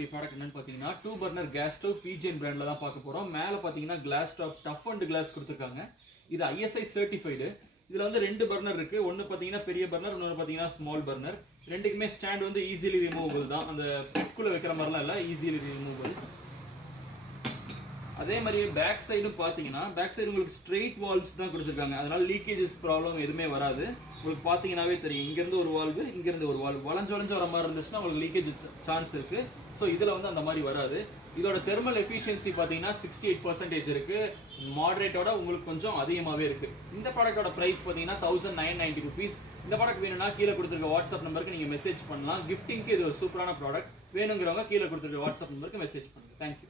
பார்க்கக்கூடிய ப்ராடக்ட் என்னன்னு பார்த்தீங்கன்னா 2 பர்னர் கேஸ் ஸ்டவ் பிஜிஎன் பிராண்ட்ல தான் பார்க்க போறோம். மேலே பார்த்தீங்கன்னா class top tough and class கொடுத்துருக்காங்க. இது ஐஎஸ்ஐ சர்டிஃபைடு. இதுல வந்து 2 பர்னர் இருக்கு. ஒன்னு பார்த்தீங்கன்னா பெரிய பர்னர், இன்னொன்று பார்த்தீங்கன்னா ஸ்மால் பர்னர். ரெண்டுக்குமே ஸ்டாண்ட் வந்து ஈஸிலி ரிமூவபிள் தான். அந்த பெட்குள்ள வைக்கிற மாதிரிலாம் இல்லை, ஈஸிலி ரிமூவபிள். அதே மாதிரி பேக் சைடும் பார்த்தீங்கன்னா பேக் சைடு உங்களுக்கு ஸ்ட்ரெயிட் வால்வ்ஸ் தான் கொடுத்துருக்காங்க. அதனால லீக்கேஜஸ் ப்ராப்ளம் எதுவுமே வராது. உங்களுக்கு பார்த்தீங்கன்னாவே தெரியும், இங்கேருந்து ஒரு வால்வு, இங்கேருந்து ஒரு வால்வு வளைஞ்சு வர மாதிரி இருந்துச்சுன்னா உங்களுக்கு லீக்கேஜ் சான்ஸ் இருக்கு. ஸோ இதில் வந்து அந்த மாதிரி வராது. இதோட தெர்மல் எஃபிஷியன்சி பார்த்தீங்கன்னா 68% இருக்கு. மாடரேட்டோட உங்களுக்கு கொஞ்சம் அதிகமாகவே இருக்கு. இந்த ப்ராடக்டோட ப்ரைஸ் பார்த்தீங்கன்னா 1990 rupees. இந்த ப்ராடக்ட் வேணும்னா கீழே கொடுத்துருக்க வாட்ஸ்அப் நம்பருக்கு நீங்கள் மெசேஜ் பண்ணலாம். கிஃப்டிங்க்கு இது ஒரு சூப்பரான ப்ராடக்ட். வேணுங்கிறவங்க கீழே கொடுத்துருக்க வாட்ஸ்அப் நம்பருக்கு மெசேஜ் பண்ணுங்க. தேங்க்யூ.